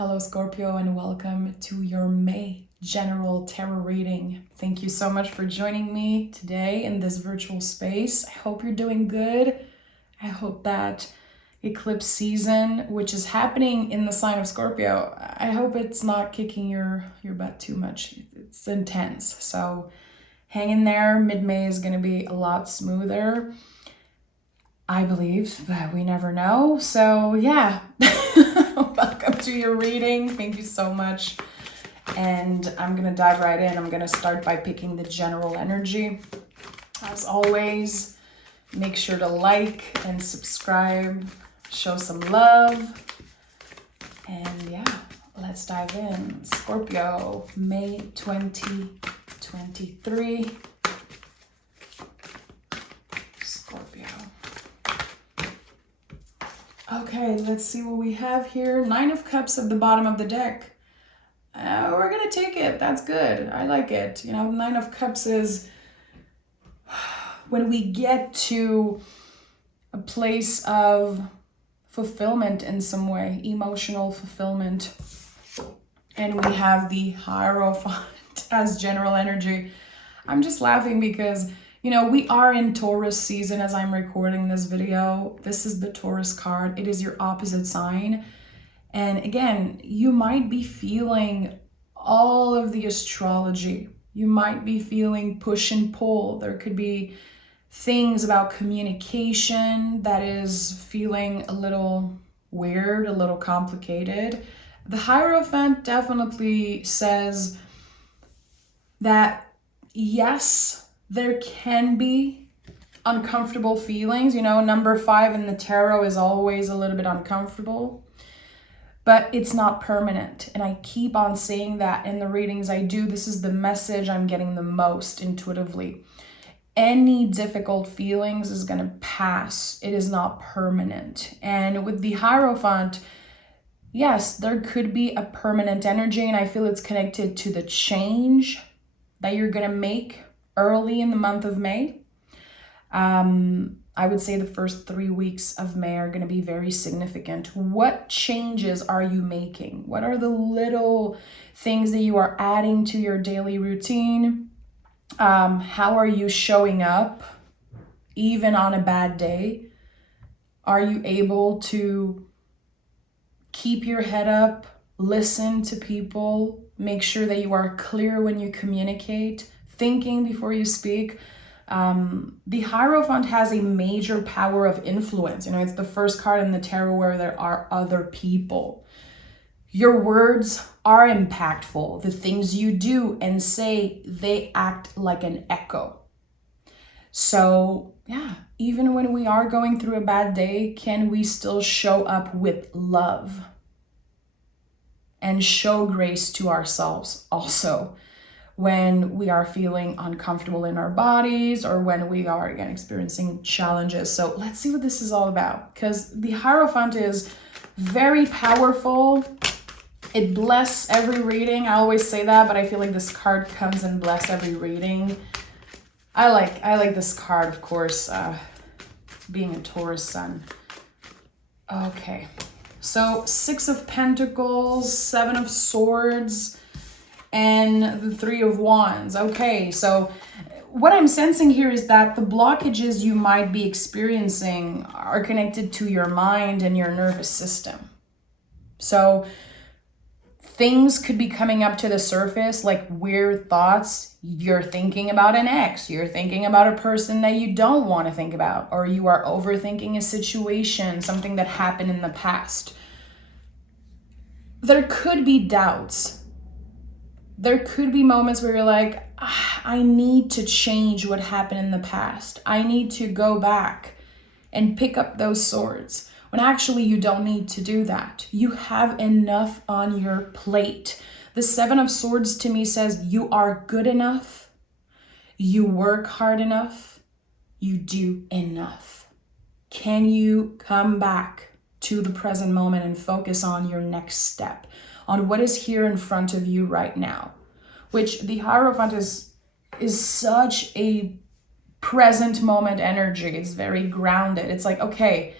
Hello, Scorpio, and welcome to your May general tarot reading. Thank you so much for joining me today in this virtual space. I hope you're doing good. I hope that eclipse season, which is happening in the sign of Scorpio, I hope it's not kicking your butt too much. It's intense. So hang in there. Mid-May is going to be a lot smoother, I believe, but we never know. So yeah, welcome to your reading. Thank you so much. And I'm going to dive right in. I'm going to start by picking the general energy. As always, make sure to like and subscribe, show some love. And yeah, let's dive in. Scorpio, May 2023. Scorpio. Okay, let's see what we have here. 9 of Cups at the bottom of the deck. We're gonna take it. That's good. I like it. You know, 9 of Cups is when we get to a place of fulfillment in some way, emotional fulfillment. And we have the Hierophant as general energy. I'm just laughing because, you know, we are in Taurus season as I'm recording this video. This is the Taurus card. It is your opposite sign. And again, you might be feeling all of the astrology. You might be feeling push and pull. There could be things about communication that is feeling a little weird, a little complicated. The Hierophant definitely says that, yes, there can be uncomfortable feelings. You know, number 5 in the tarot is always a little bit uncomfortable, but it's not permanent. And I keep on saying that in the readings I do. This is the message I'm getting the most intuitively. Any difficult feelings is going to pass. It is not permanent. And with the Hierophant, yes, there could be a permanent energy, and I feel it's connected to the change that you're going to make early in the month of May. I would say the first 3 weeks of May are going to be very significant. What changes are you making? What are the little things that you are adding to your daily routine? How are you showing up even on a bad day? Are you able to keep your head up, listen to people, make sure that you are clear when you communicate, thinking before you speak? The Hierophant has a major power of influence. You know, it's the first card in the tarot where there are other people. Your words are impactful. The things you do and say, they act like an echo. So yeah, even when we are going through a bad day, can we still show up with love and show grace to ourselves also when we are feeling uncomfortable in our bodies or when we are, again, experiencing challenges? So let's see what this is all about, because the Hierophant is very powerful. It bless every reading. I always say that, but I feel like this card comes and bless every reading. I like this card, of course, being a Taurus sun. Okay, so 6 of Pentacles, 7 of Swords, and the 3 of Wands. Okay, so what I'm sensing here is that the blockages you might be experiencing are connected to your mind and your nervous system. So things could be coming up to the surface, like weird thoughts. You're thinking about an ex, you're thinking about a person that you don't want to think about, or you are overthinking a situation, something that happened in the past. There could be doubts. There could be moments where you're like, I need to change what happened in the past. I need to go back and pick up those swords. When actually you don't need to do that. You have enough on your plate. The 7 of Swords to me says you are good enough. You work hard enough. You do enough. Can you come back to the present moment and focus on your next step, on what is here in front of you right now? Which the Hierophant is such a present moment energy. It's very grounded. It's like, okay,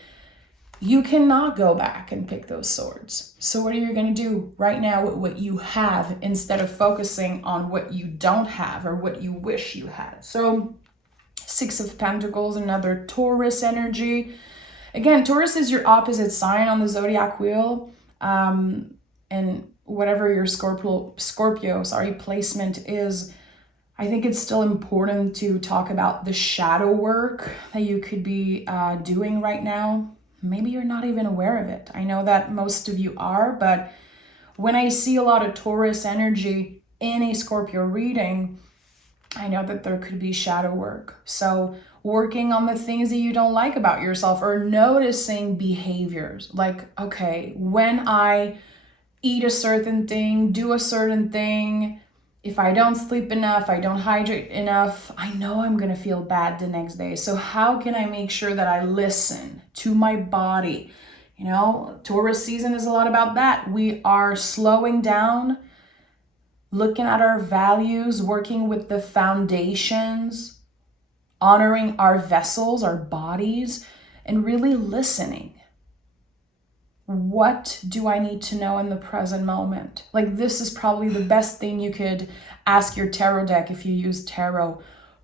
you cannot go back and pick those swords. So what are you going to do right now with what you have instead of focusing on what you don't have or what you wish you had? So Six of Pentacles, another Taurus energy. Again, Taurus is your opposite sign on the zodiac wheel. And whatever your Scorpio placement is, I think it's still important to talk about the shadow work that you could be doing right now. Maybe you're not even aware of it. I know that most of you are, but when I see a lot of Taurus energy in a Scorpio reading, I know that there could be shadow work. So working on the things that you don't like about yourself, or noticing behaviors like, okay, when I eat a certain thing, do a certain thing, if I don't sleep enough, I don't hydrate enough, I know I'm going to feel bad the next day. So how can I make sure that I listen to my body? You know, Taurus season is a lot about that. We are slowing down, looking at our values, working with the foundations, honoring our vessels, our bodies, and really listening. What do I need to know in the present moment? Like, this is probably the best thing you could ask your tarot deck if you use tarot.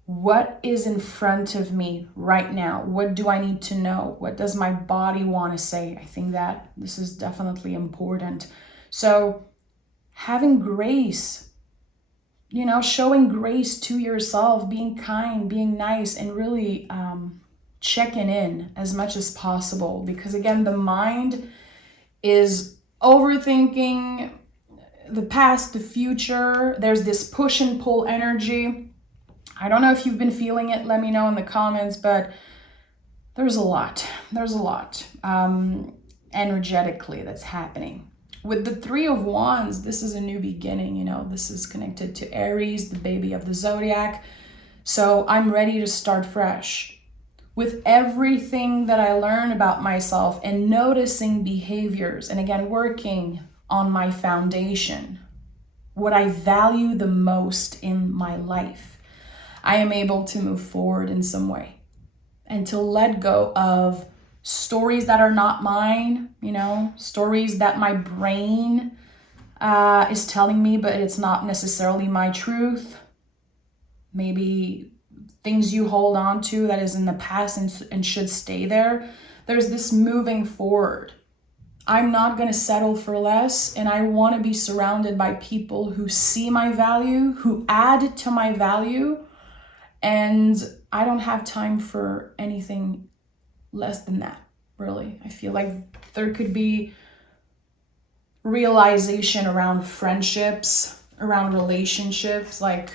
What is in front of me right now? What do I need to know? What does my body want to say? I think that this is definitely important. So having grace, you know, showing grace to yourself, being kind, being nice, and really checking in as much as possible. Because again, the mind is overthinking the past, the future. There's this push and pull energy. I don't know if you've been feeling it. Let me know in the comments, but there's a lot energetically that's happening. With the Three of Wands, this is a new beginning. You know, this is connected to Aries, the baby of the zodiac. So I'm ready to start fresh. With everything that I learn about myself and noticing behaviors, and again, working on my foundation, what I value the most in my life, I am able to move forward in some way and to let go of stories that are not mine, you know, stories that my brain is telling me, but it's not necessarily my truth. Maybe things you hold on to that is in the past and should stay there. There's this moving forward. I'm not going to settle for less, and I want to be surrounded by people who see my value, who add to my value, and I don't have time for anything less than that, really. I feel like there could be realization around friendships, around relationships, like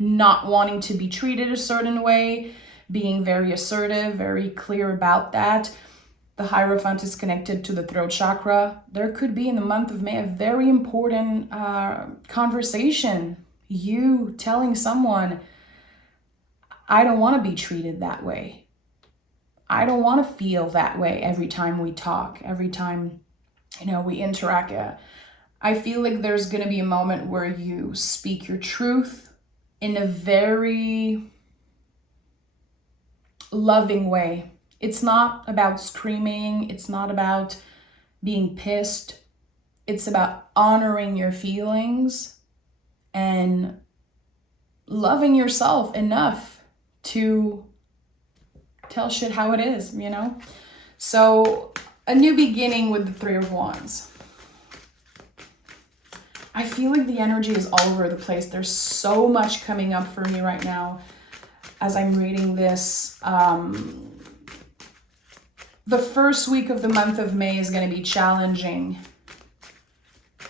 not wanting to be treated a certain way, being very assertive, very clear about that. The Hierophant is connected to the throat chakra. There could be in the month of May a very important conversation. You telling someone, I don't want to be treated that way. I don't want to feel that way every time we talk, every time, you know, we interact. I feel like there's going to be a moment where you speak your truth in a very loving way. It's not about screaming. It's not about being pissed. It's about honoring your feelings and loving yourself enough to tell shit how it is, you know? So a new beginning with the Three of Wands. I feel like the energy is all over the place. There's so much coming up for me right now as I'm reading this. The first week of the month of May is going to be challenging,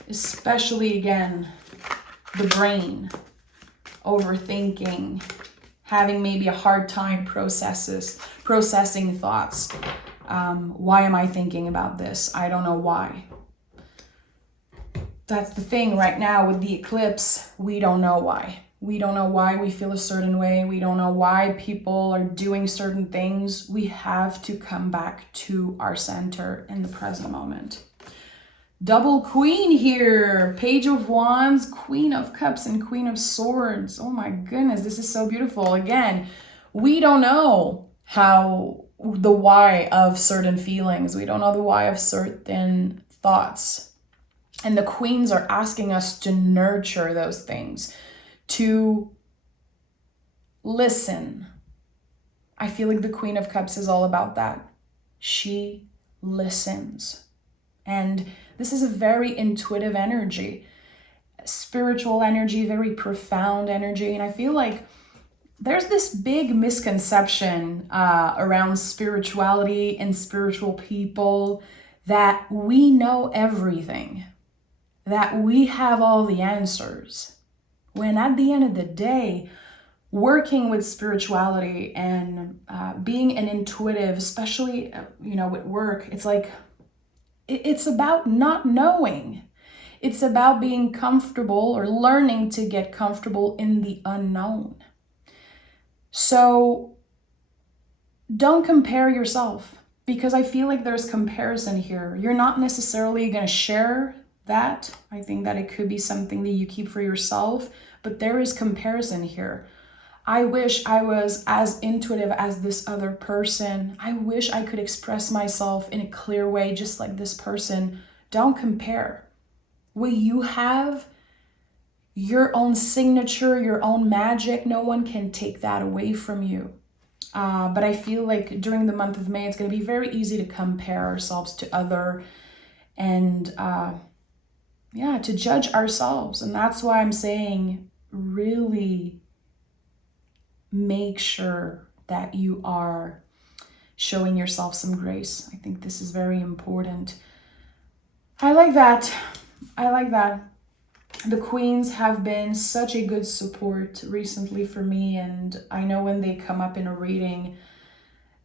especially, again, the brain, overthinking, having maybe a hard time processing thoughts. Why am I thinking about this? I don't know why. That's the thing right now with the eclipse. We don't know why. We don't know why we feel a certain way. We don't know why people are doing certain things. We have to come back to our center in the present moment. Double Queen here. Page of Wands, Queen of Cups, and Queen of Swords. Oh my goodness, this is so beautiful. Again, we don't know how the why of certain feelings. We don't know the why of certain thoughts. And the queens are asking us to nurture those things, to listen. I feel like the Queen of Cups is all about that. She listens. And this is a very intuitive energy, spiritual energy, very profound energy. And I feel like there's this big misconception around spirituality and spiritual people, that we know everything, that we have all the answers. When at the end of the day, working with spirituality and being an intuitive, especially, with work, it's like, it's about not knowing. It's about being comfortable or learning to get comfortable in the unknown. So don't compare yourself, because I feel like there's comparison here. You're not necessarily going to share that. I think that it could be something that you keep for yourself, but there is comparison here. I wish I was as intuitive as this other person. I wish I could express myself in a clear way, just like this person. Don't compare. What you have, your own signature, your own magic, no one can take that away from you. But I feel like during the month of May, it's going to be very easy to compare ourselves to other and to judge ourselves. And that's why I'm saying, really make sure that you are showing yourself some grace. I think this is very important. I like that. The queens have been such a good support recently for me, and I know when they come up in a reading,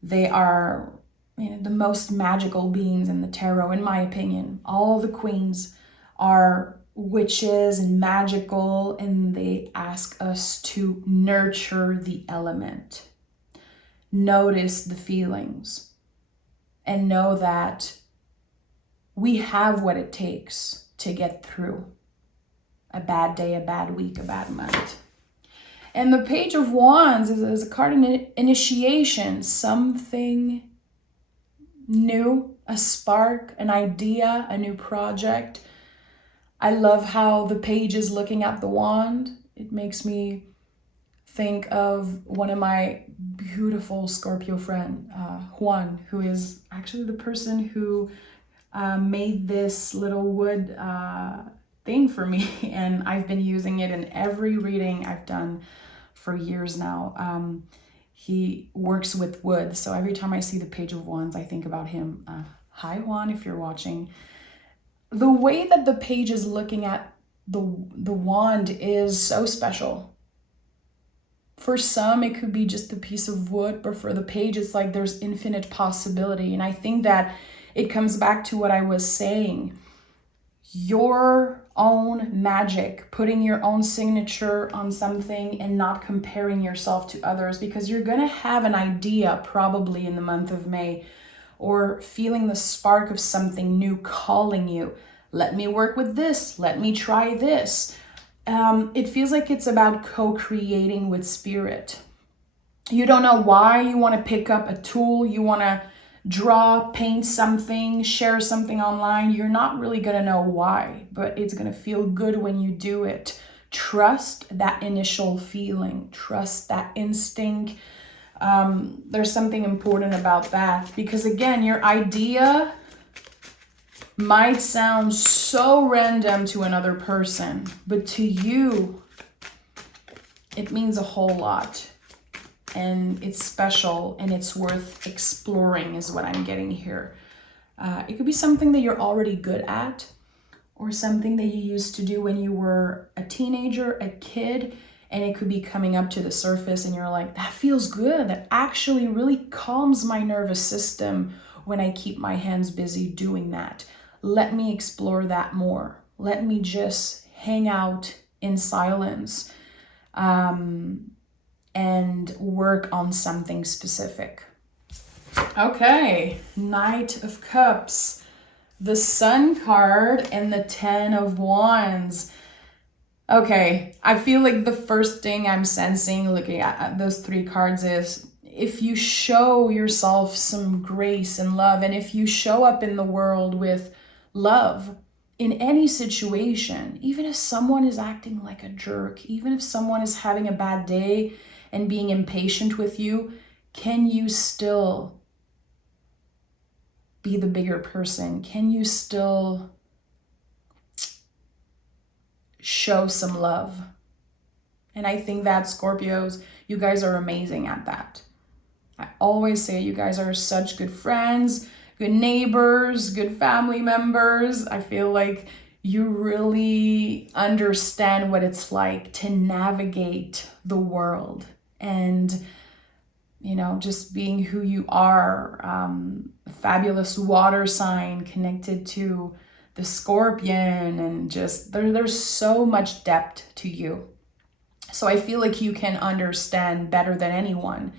they are the most magical beings in the tarot, in my opinion. All the queens are witches and magical, and they ask us to nurture the element, notice the feelings, and know that we have what it takes to get through a bad day, a bad week, a bad month. And the Page of Wands is a card in initiation, something new, a spark, an idea, a new project. I love how the page is looking at the wand. It makes me think of one of my beautiful Scorpio friend, Juan, who is actually the person who made this little wood thing for me, and I've been using it in every reading I've done for years now. He works with wood, so every time I see the Page of Wands, I think about him. Hi Juan, if you're watching. The way that the page is looking at the wand is so special. For some, it could be just a piece of wood, but for the page, it's like there's infinite possibility. And I think that it comes back to what I was saying. Your own magic, putting your own signature on something and not comparing yourself to others, because you're going to have an idea probably in the month of May, or feeling the spark of something new calling you. Let me work with this. Let me try this. It feels like it's about co-creating with spirit. You don't know why you want to pick up a tool. You want to draw, paint something, share something online. You're not really going to know why, but it's going to feel good when you do it. Trust that initial feeling. Trust that instinct. There's something important about that, because again, your idea might sound so random to another person, but to you, it means a whole lot, and it's special, and it's worth exploring is what I'm getting here. It could be something that you're already good at, or something that you used to do when you were a teenager, a kid, and it could be coming up to the surface and you're like, that feels good. That actually really calms my nervous system when I keep my hands busy doing that. Let me explore that more. Let me just hang out in silence and work on something specific. Okay, Knight of Cups, the Sun card, and the 10 of Wands. Okay, I feel like the first thing I'm sensing looking at those three cards is if you show yourself some grace and love, and if you show up in the world with love in any situation, even if someone is acting like a jerk, even if someone is having a bad day and being impatient with you, can you still be the bigger person? Can you still show some love? And I think that Scorpios, you guys are amazing at that. I always say you guys are such good friends, good neighbors, good family members. I feel like you really understand what it's like to navigate the world, and just being who you are, a fabulous water sign connected to the Scorpion, and just there's so much depth to you. So I feel like you can understand better than anyone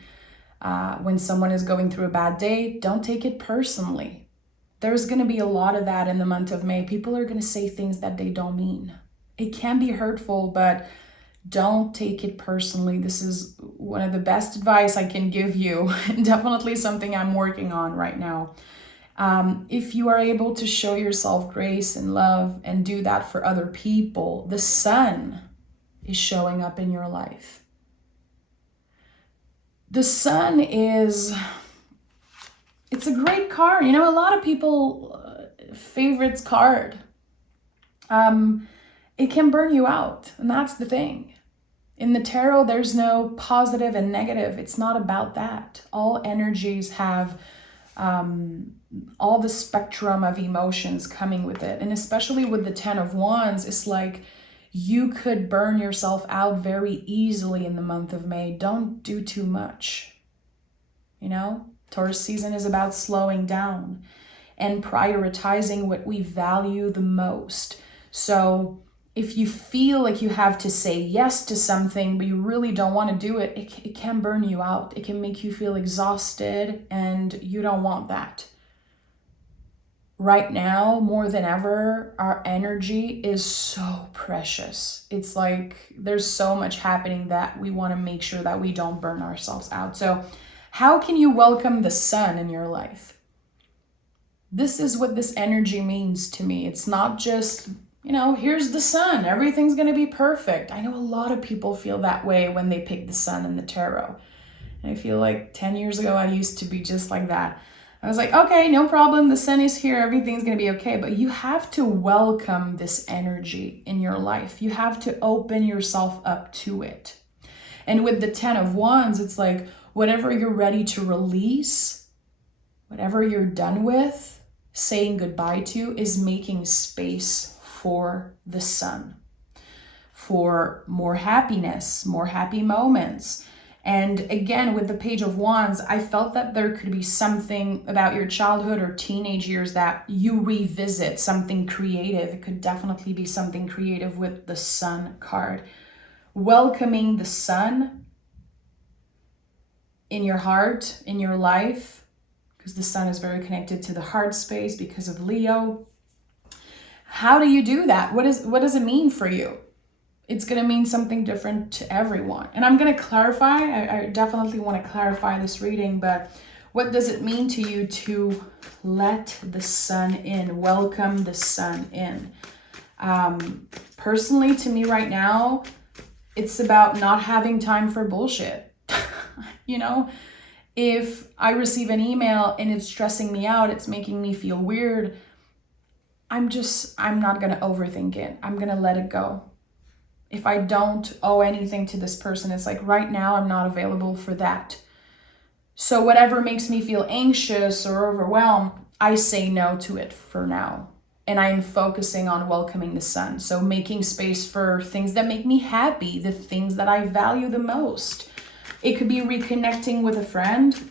when someone is going through a bad day. Don't take it personally. There's going to be a lot of that in the month of May. People are going to say things that they don't mean. It can be hurtful, but don't take it personally. This is one of the best advice I can give you. Definitely something I'm working on right now. If you are able to show yourself grace and love and do that for other people, the sun is showing up in your life. The sun it's a great card. A lot of people favorites card. It can burn you out, and that's the thing. In the tarot, there's no positive and negative. It's not about that. All energies have all the spectrum of emotions coming with it. And especially with the 10 of Wands, it's like you could burn yourself out very easily in the month of May. Don't do too much. Taurus season is about slowing down and prioritizing what we value the most. So if you feel like you have to say yes to something, but you really don't want to do it, it can burn you out. It can make you feel exhausted, and you don't want that. Right now, more than ever, our energy is so precious. It's like there's so much happening that we want to make sure that we don't burn ourselves out. So how can you welcome the sun in your life? This is what this energy means to me. It's not just, here's the sun, everything's going to be perfect. I know a lot of people feel that way when they pick the sun in the tarot. And I feel like 10 years ago, I used to be just like that. I was like, okay, no problem. The sun is here. Everything's going to be okay. But you have to welcome this energy in your life. You have to open yourself up to it. And with the 10 of Wands, it's like whatever you're ready to release, whatever you're done with, saying goodbye to, is making space for the sun, for more happiness, more happy moments. And again, with the Page of Wands, I felt that there could be something about your childhood or teenage years that you revisit, something creative. It could definitely be something creative with the Sun card. Welcoming the sun in your heart, in your life, because the sun is very connected to the heart space because of Leo. How do you do that? What does it mean for you? It's going to mean something different to everyone. And I'm going to clarify, I definitely want to clarify this reading, but what does it mean to you to let the sun in, welcome the sun in? Personally, to me right now, it's about not having time for bullshit. If I receive an email and it's stressing me out, it's making me feel weird, I'm not going to overthink it. I'm going to let it go. If I don't owe anything to this person, it's like right now I'm not available for that. So whatever makes me feel anxious or overwhelmed, I say no to it for now. And I'm focusing on welcoming the sun. So making space for things that make me happy, the things that I value the most. It could be reconnecting with a friend.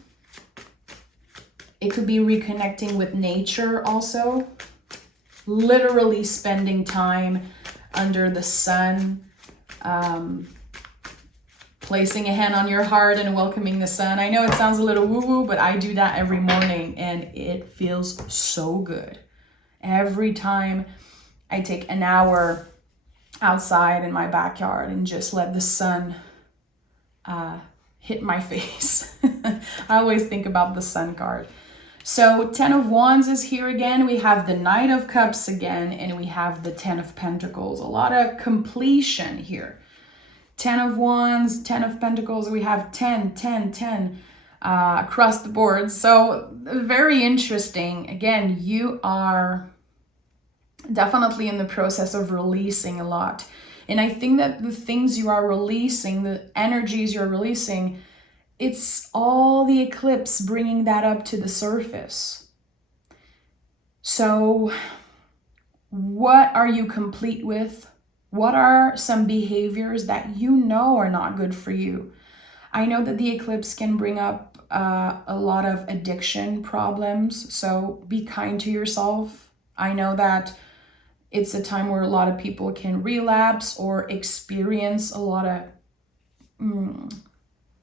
It could be reconnecting with nature also. Literally spending time under the sun, placing a hand on your heart and welcoming the sun. I know it sounds a little woo-woo, but I do that every morning and it feels so good. Every time I take an hour outside in my backyard and just let the sun hit my face. I always think about the Sun card. So 10 of Wands is here again. We have the Knight of Cups again, and we have the 10 of Pentacles. A lot of completion here. 10 of Wands, 10 of Pentacles. We have 10, 10, 10 across the board. So very interesting. Again, you are definitely in the process of releasing a lot. And I think that the things you are releasing, the energies you're releasing, it's all the eclipse bringing that up to the surface. So what are you complete with? What are some behaviors that you know are not good for you? I know that the eclipse can bring up a lot of addiction problems. So be kind to yourself. I know that it's a time where a lot of people can relapse or experience a lot of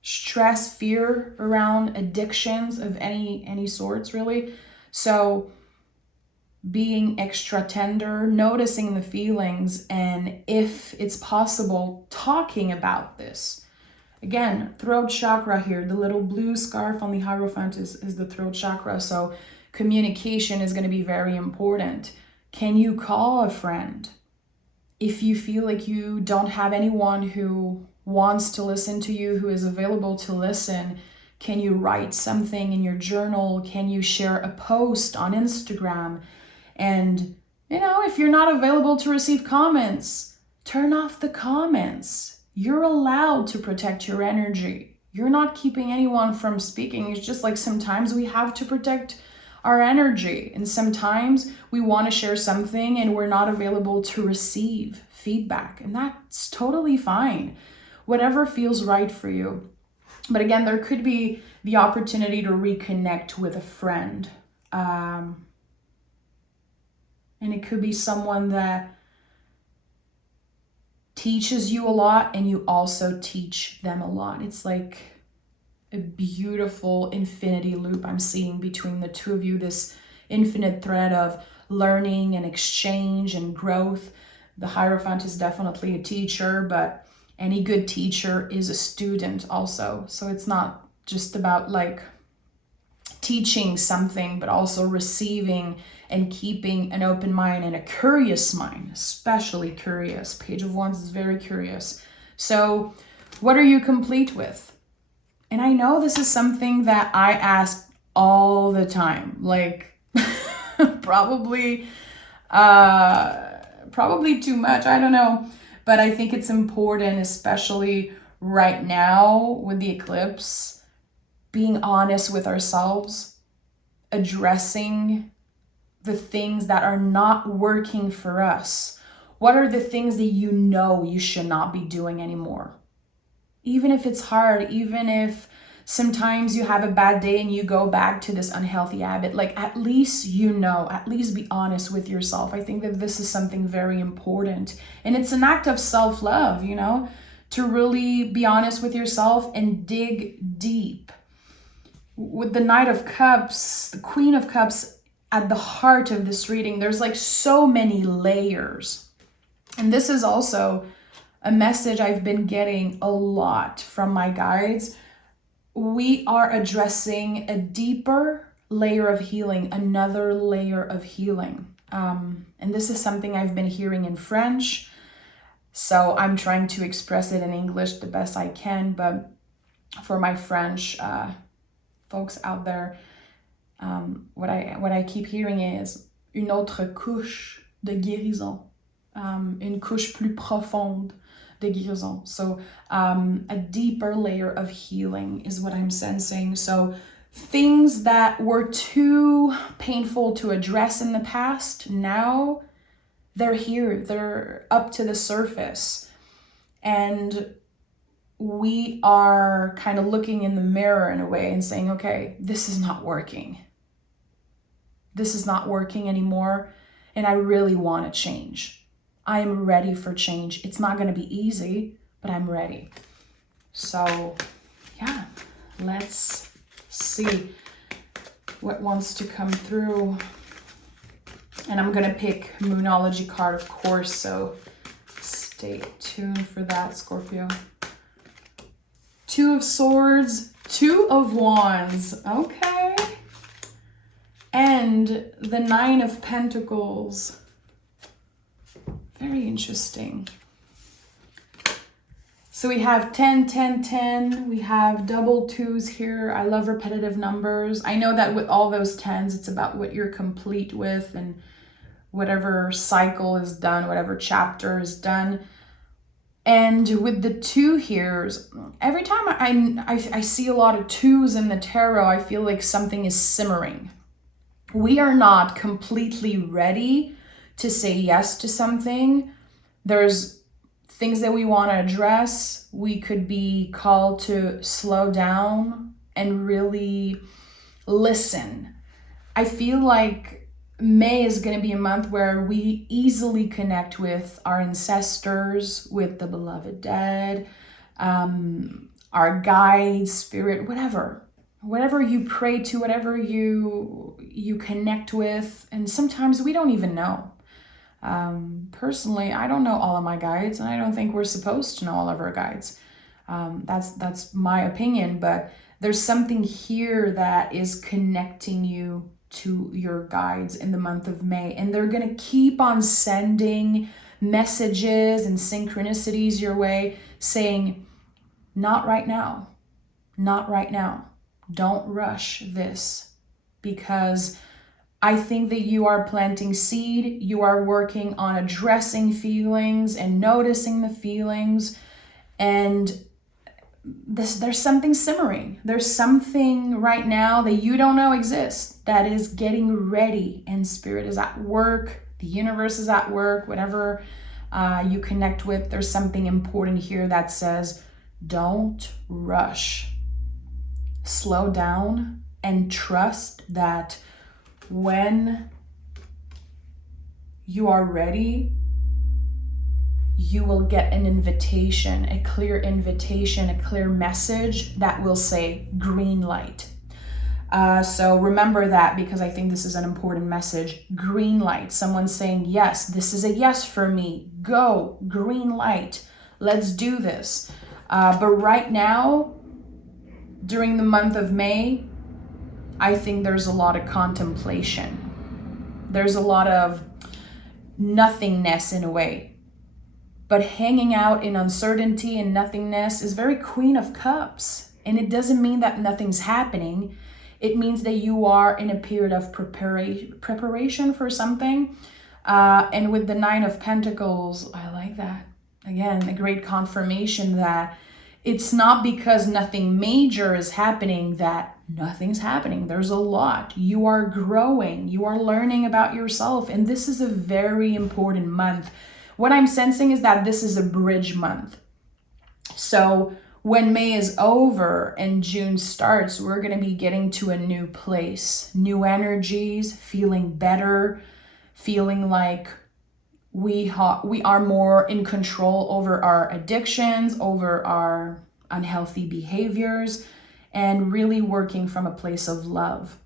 stress, fear around addictions of any sorts, really. So being extra tender, noticing the feelings, and if it's possible, talking about this. Again, throat chakra here, the little blue scarf on the Hierophant is the throat chakra. So communication is going to be very important. Can you call a friend? If you feel like you don't have anyone who wants to listen to you, who is available to listen, can you write something in your journal? Can you share a post on Instagram? And, if you're not available to receive comments, turn off the comments. You're allowed to protect your energy. You're not keeping anyone from speaking. It's just like sometimes we have to protect our energy. And sometimes we want to share something and we're not available to receive feedback. And that's totally fine. Whatever feels right for you. But again, there could be the opportunity to reconnect with a friend. And it could be someone that teaches you a lot and you also teach them a lot. It's like a beautiful infinity loop I'm seeing between the two of you, this infinite thread of learning and exchange and growth. The Hierophant is definitely a teacher, but any good teacher is a student also. So it's not just about like teaching something, but also receiving and keeping an open mind and a curious mind, especially curious. Page of Wands is very curious. So what are you complete with? And I know this is something that I ask all the time, like probably too much, I don't know. But I think it's important, especially right now with the eclipse, being honest with ourselves, addressing the things that are not working for us. What are the things that you know you should not be doing anymore? Even if it's hard, even if sometimes you have a bad day and you go back to this unhealthy habit, like at least at least be honest with yourself. I think that this is something very important. And it's an act of self-love, to really be honest with yourself and dig deep. With the Knight of Cups, the Queen of Cups at the heart of this reading, there's like so many layers. And this is also a message I've been getting a lot from my guides. We are addressing a deeper layer of healing, another layer of healing. And this is something I've been hearing in French. So I'm trying to express it in English the best I can. But for my French folks out there, what I keep hearing is une autre couche de guérison, une couche plus profonde de guérison. So a deeper layer of healing is what I'm sensing. So things that were too painful to address in the past, now they're here, they're up to the surface. And we are kind of looking in the mirror in a way and saying, okay, this is not working. This is not working anymore. And I really want to change. I am ready for change. It's not going to be easy, but I'm ready. So yeah, let's see what wants to come through. And I'm going to pick Moonology card, of course. So stay tuned for that, Scorpio. Two of Swords, Two of Wands, okay. And the Nine of Pentacles. Very interesting. So we have 10, 10, 10. We have double twos here. I love repetitive numbers. I know that with all those tens, it's about what you're complete with and whatever cycle is done, whatever chapter is done. And with the two here, every time I see a lot of twos in the tarot, I feel like something is simmering. We are not completely ready to say yes to something. There's things that we want to address. We could be called to slow down and really listen. I feel like May is going to be a month where we easily connect with our ancestors, with the beloved dead, our guides, spirit, whatever you pray to, whatever you connect with. And sometimes we don't even know. Personally, I don't know all of my guides, and I don't think we're supposed to know all of our guides. That's my opinion, but there's something here that is connecting you to your guides in the month of May, and they're going to keep on sending messages and synchronicities your way saying, not right now, not right now. Don't rush this, because I think that you are planting seed. You are working on addressing feelings and noticing the feelings, and there's something simmering. There's something right now that you don't know exists that is getting ready, and spirit is at work. The universe is at work. Whatever you connect with, there's something important here that says, don't rush. Slow down and trust that when you are ready, you will get an invitation, a clear invitation, a clear message that will say green light. So remember that, because I think this is an important message. Green light. Someone saying, yes, this is a yes for me. Go, green light. Let's do this. But right now, during the month of May, I think there's a lot of contemplation. There's a lot of nothingness in a way. But hanging out in uncertainty and nothingness is very Queen of Cups. And it doesn't mean that nothing's happening. It means that you are in a period of preparation for something. And with the Nine of Pentacles, I like that. Again, a great confirmation that it's not because nothing major is happening that nothing's happening. There's a lot. You are growing. You are learning about yourself. And this is a very important month. What I'm sensing is that this is a bridge month. So when May is over and June starts, we're going to be getting to a new place, new energies, feeling better, feeling like we are more in control over our addictions, over our unhealthy behaviors, and really working from a place of love.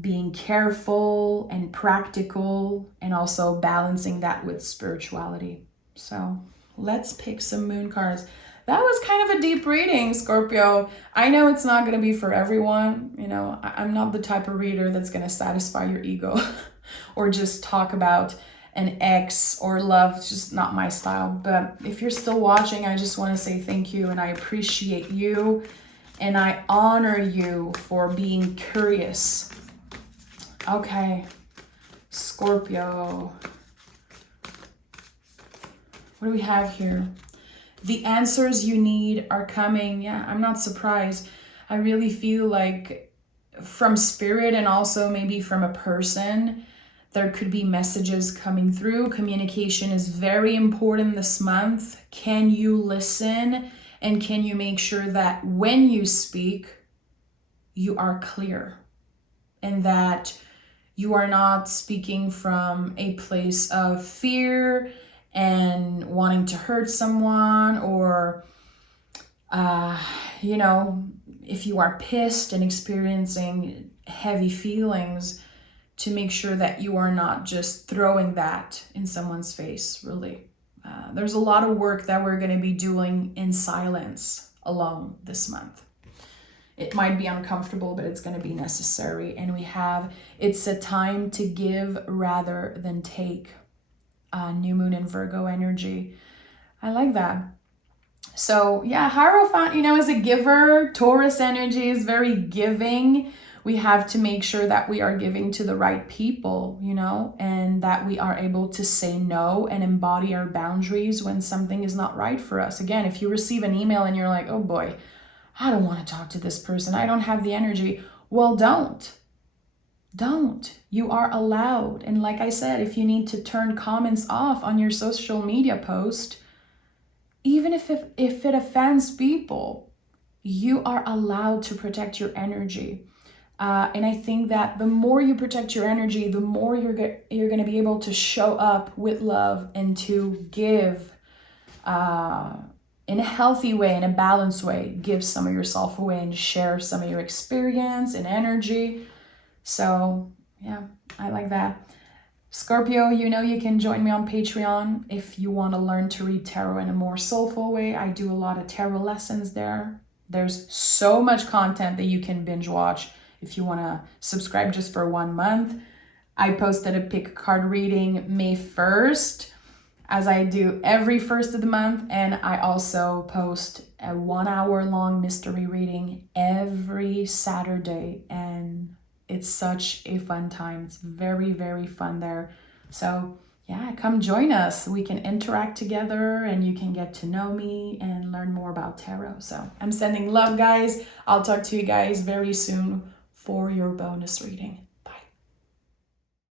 Being careful and practical, and also balancing that with spirituality. So let's pick some moon cards. That was kind of a deep reading, Scorpio. I know it's not going to be for everyone. You know, I'm not the type of reader that's going to satisfy your ego or just talk about an ex or love. It's just not my style. But if you're still watching, I just want to say thank you, and I appreciate you. And I honor you for being curious. Okay, Scorpio. What do we have here? The answers you need are coming. Yeah, I'm not surprised. I really feel like from spirit, and also maybe from a person, there could be messages coming through. Communication is very important this month. Can you listen? And can you make sure that when you speak, you are clear, and that you are not speaking from a place of fear and wanting to hurt someone, or, if you are pissed and experiencing heavy feelings, to make sure that you are not just throwing that in someone's face, really. There's a lot of work that we're going to be doing in silence alone this month. It might be uncomfortable, but it's going to be necessary. And we have, it's a time to give rather than take. New moon in Virgo energy. I like that. So yeah, Hierophant, you know, is a giver. Taurus energy is very giving. We have to make sure that we are giving to the right people, you know, and that we are able to say no and embody our boundaries when something is not right for us. Again, if you receive an email and you're like, oh boy, I don't want to talk to this person, I don't have the energy. Well, don't. You are allowed. And like I said, if you need to turn comments off on your social media post, even if it offends people, you are allowed to protect your energy. And I think that the more you protect your energy, the more you're going to be able to show up with love and to give in a healthy way, in a balanced way. Give some of yourself away and share some of your experience and energy. So yeah, I like that. Scorpio, you know, you can join me on Patreon if you want to learn to read tarot in a more soulful way. I do a lot of tarot lessons there. There's so much content that you can binge watch if you want to subscribe just for 1 month. I posted a pick card reading May 1st, as I do every first of the month. And I also post a 1 hour long mystery reading every Saturday. And it's such a fun time. It's very, very fun there. So yeah, come join us. We can interact together and you can get to know me and learn more about tarot. So I'm sending love, guys. I'll talk to you guys very soon for your bonus reading.